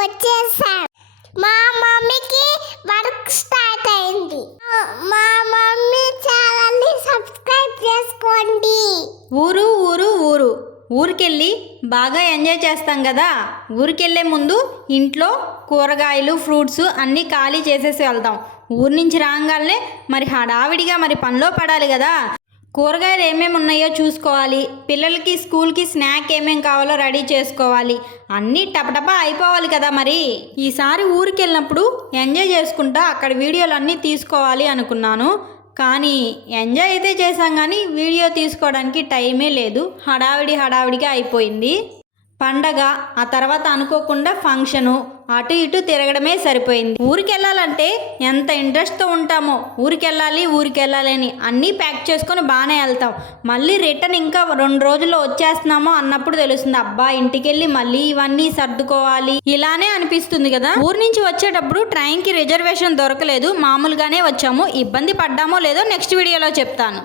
వచ్చేసాం. మా మమ్మీకి వర్క్ స్టార్ట్ అయింది. మా మమ్మీ ఛానల్ని సబ్స్క్రైబ్ చేసుకోండి. ఊరు ఊరు ఊరు ఊరికెళ్ళి బాగా ఎంజాయ్ చేస్తాం కదా. ఊరికెళ్ళే ముందు ఇంట్లో కూరగాయలు ఫ్రూట్స్ అన్నీ ఖాళీ చేసేసి వెళ్తాం. ఊరి నుంచి రాగానే మరి హడావిడిగా మరి పనిలో పడాలి కదా. కూరగాయలు ఏమేమి ఉన్నాయో చూసుకోవాలి, పిల్లలకి స్కూల్కి స్నాక్ ఏమేమి కావాలో రెడీ చేసుకోవాలి, అన్నీ టపటపా అయిపోవాలి కదా. మరి ఈసారి ఊరికి వెళ్ళినప్పుడు ఎంజాయ్ చేసుకుంటా అక్కడ వీడియోలు అన్నీ తీసుకోవాలి అనుకున్నాను. కానీ ఎంజాయ్ అయితే చేశాం కానీ వీడియో తీసుకోవడానికి టైమే లేదు. హడావిడిగా అయిపోయింది పండగ. ఆ తర్వాత అనుకోకుండా ఫంక్షను, అటు ఇటు తిరగడమే సరిపోయింది. ఊరికి వెళ్ళాలంటే ఎంత ఇంట్రెస్ట్తో ఉంటామో, ఊరికి వెళ్ళాలి అని అన్నీ ప్యాక్ చేసుకొని బాగానే వెళ్తాం. మళ్ళీ రిటర్న్ ఇంకా 2 రోజుల్లో వచ్చేస్తున్నామో అన్నప్పుడు తెలుస్తుంది, అబ్బా ఇంటికి వెళ్ళి మళ్ళీ ఇవన్నీ సర్దుకోవాలి ఇలానే అనిపిస్తుంది కదా. ఊరి నుంచి వచ్చేటప్పుడు ట్రైన్కి రిజర్వేషన్ దొరకలేదు, మామూలుగానే వచ్చాము. ఇబ్బంది పడ్డామో లేదో నెక్స్ట్ వీడియోలో చెప్తాను.